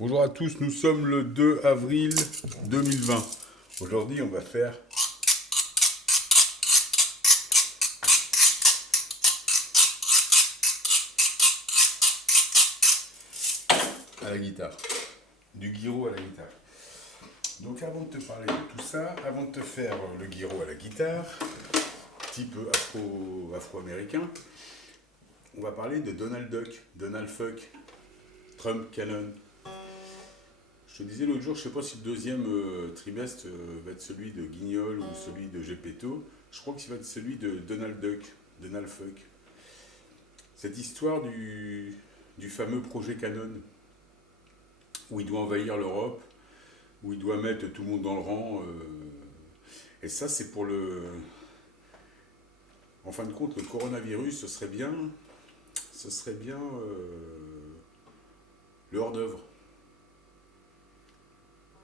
Bonjour à tous, nous sommes le 2 avril 2020. Aujourd'hui, on va faire à la guitare, du gyro à la guitare. Donc avant de te parler de tout ça, avant de te faire le gyro à la guitare, type afro-américain, on va parler de Donald Duck, Donald Fuck, Trump Cannon. Je te disais l'autre jour, je ne sais pas si le deuxième trimestre va être celui de Guignol ou celui de Gepetto. Je crois qu'il va être celui de Donald Duck, Donald Fuck. Cette histoire du fameux projet Cannon, où il doit envahir l'Europe, où il doit mettre tout le monde dans le rang. Et ça, c'est pour le... En fin de compte, le coronavirus, ce serait bien le hors-d'œuvre.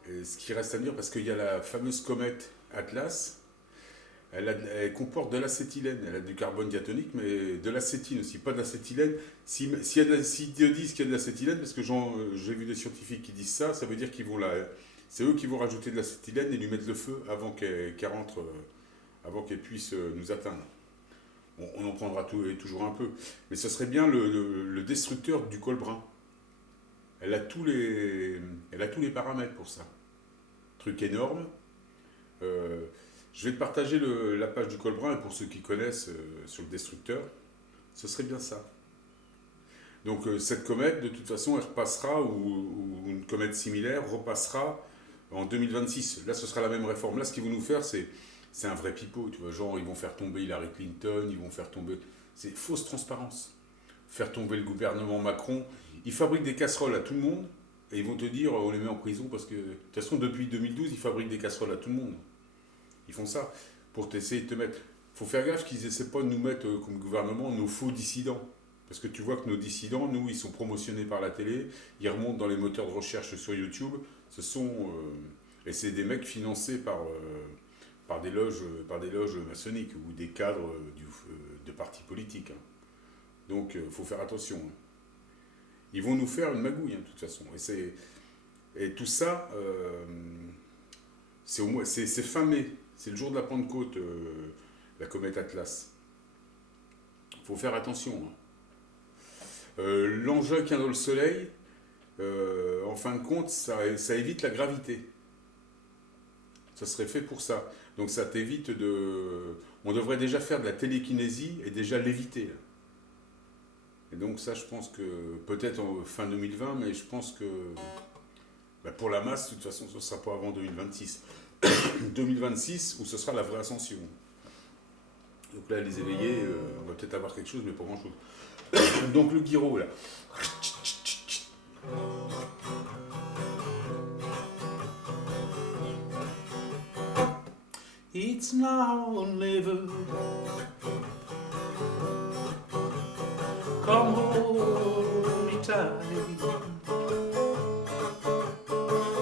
Et ce qui reste à dire, parce qu'il y a la fameuse comète Atlas, elle comporte de l'acétylène, elle a du carbone diatonique, mais de l'acétine aussi, pas de l'acétylène. S'ils te disent qu'il y a de l'acétylène, parce que j'ai vu des scientifiques qui disent ça, ça veut dire c'est eux qui vont rajouter de l'acétylène et lui mettre le feu avant qu'elle rentre, avant qu'elle puisse nous atteindre. Bon, on en prendra toujours un peu, mais ce serait bien le destructeur du col brun. Elle a tous les paramètres pour ça. Truc énorme. Je vais te partager la page du col brun, et pour ceux qui connaissent sur le destructeur, ce serait bien ça. Donc cette comète, de toute façon, elle repassera, ou une comète similaire repassera en 2026. Là, ce sera la même réforme. Là, ce qu'ils vont nous faire, c'est un vrai pipeau. Tu vois, genre, ils vont faire tomber Hillary Clinton, ils vont faire tomber... C'est fausse transparence. Faire tomber le gouvernement Macron. Ils fabriquent des casseroles à tout le monde, et ils vont te dire, on les met en prison, parce que, de toute façon, depuis 2012, ils fabriquent des casseroles à tout le monde. Ils font ça pour essayer de te mettre... Il faut faire gaffe qu'ils essaient pas de nous mettre comme gouvernement nos faux dissidents. Parce que tu vois que nos dissidents, nous, ils sont promotionnés par la télé, ils remontent dans les moteurs de recherche sur YouTube. Et c'est des mecs financés par des loges maçonniques ou des cadres de partis politiques. Donc, il faut faire attention. Ils vont nous faire une magouille, de toute façon. Et tout ça, c'est fin mai. C'est le jour de la Pentecôte, la comète Atlas. Il faut faire attention. L'engin qu'il y a dans le Soleil, en fin de compte, ça évite la gravité. Ça serait fait pour ça. Donc ça t'évite de... On devrait déjà faire de la télékinésie et déjà l'éviter. Et donc ça, je pense que peut-être en fin 2020, mais je pense que pour la masse, de toute façon, ce ne sera pas avant 2026. 2026, où ce sera la vraie ascension. Donc là, les éveillés, on va peut-être avoir quelque chose, mais pas grand-chose. Donc le gyro, là. It's now or never. Come hold me tight.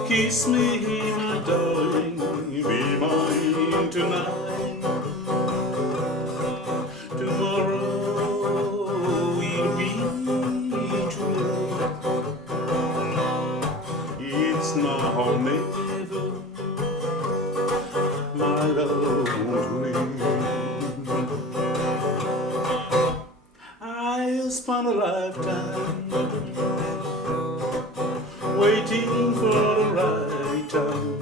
Kiss me, my darling. Be mine tonight. Tomorrow will be too late. It's now or never. My love won't wait. I'll spend a lifetime waiting for the right time.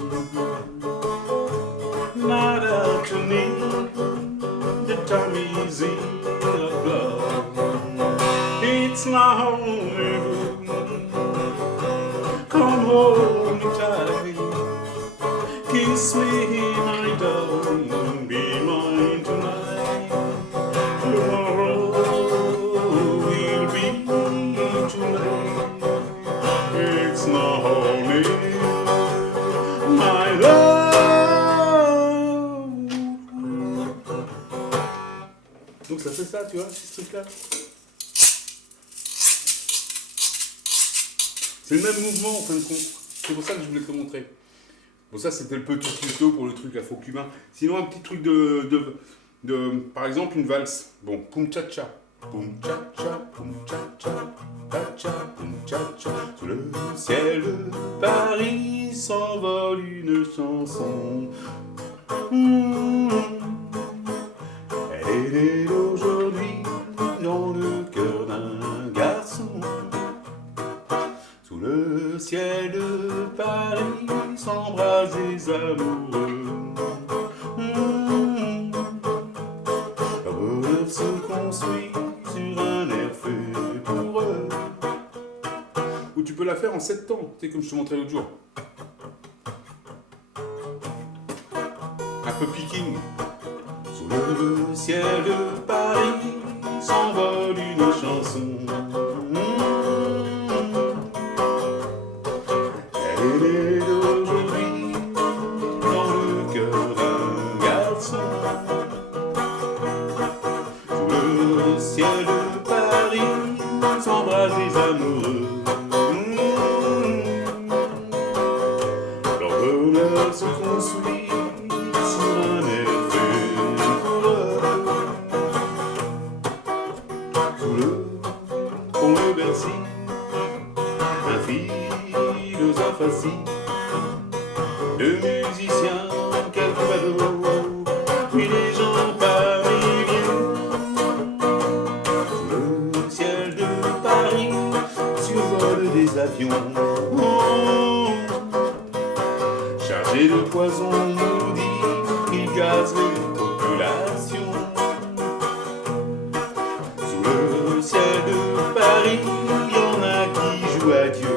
Not out to need, the time is in the blood. It's now or never. Come hold me tight. Kiss me, my darling, be mine tonight. Tomorrow will be too late. It's not only my love. Donc ça fait ça, tu vois, ce truc-là. C'est le même mouvement en fin de compte. C'est pour ça que je voulais te le montrer. Bon, ça, c'était le petit tuto pour le truc à faux cubain. Sinon, un petit truc par exemple, une valse. Bon, Pum Cha Cha. Poum cha cha, poum cha cha, cha cha, poum cha cha. Sous le ciel de Paris s'envole une chanson. Elle est aujourd'hui dans le cœur d'un garçon. Sous le ciel de Paris s'embrassent des amoureux. Leur bonheur se construit sur un air fait pour eux. Ou tu peux la faire en 7 temps, tu sais, comme je te montrais l'autre jour. Un peu picking. Sous le ciel de Paris s'envole une chanson. Elle est d'aujourd'hui dans le cœur d'un garçon. Sous le ciel de Paris s'embrassent des amoureux. Leur bonheur se construit sur un air fait pour eux. Sous le pont de Bercy, un philosophe assis, deux musiciens, quelques badauds, puis des gens par milliers. Sous le ciel de Paris survolent des avions chargés de poison maudit, ils gazent les populations. Sous le ciel de Paris, il y en a qui jouent à Dieu.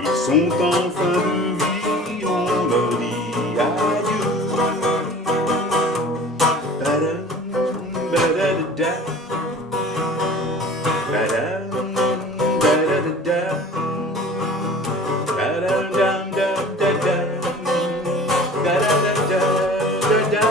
Ils sont en fin de vie, on leur dit adieu. Badam, badadada. Badam, badadada. Badadam, dadada. Dadadada, dadada.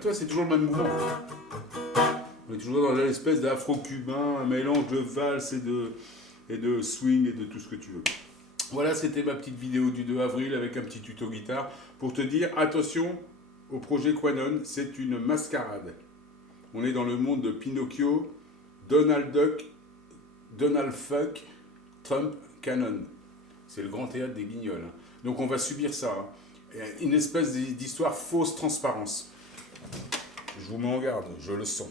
Toi, c'est toujours le même mouvement. On est toujours dans l'espèce d'afro-cubain, un mélange de valse et de swing et de tout ce que tu veux. Voilà, c'était ma petite vidéo du 2 avril avec un petit tuto guitare pour te dire, attention au projet Quanon, c'est une mascarade. On est dans le monde de Pinocchio, Donald Duck, Donald Fuck, Trump, Canon. C'est le grand théâtre des guignols. Donc on va subir ça. Une espèce d'histoire fausse transparence. Je vous mets en garde, je le sens.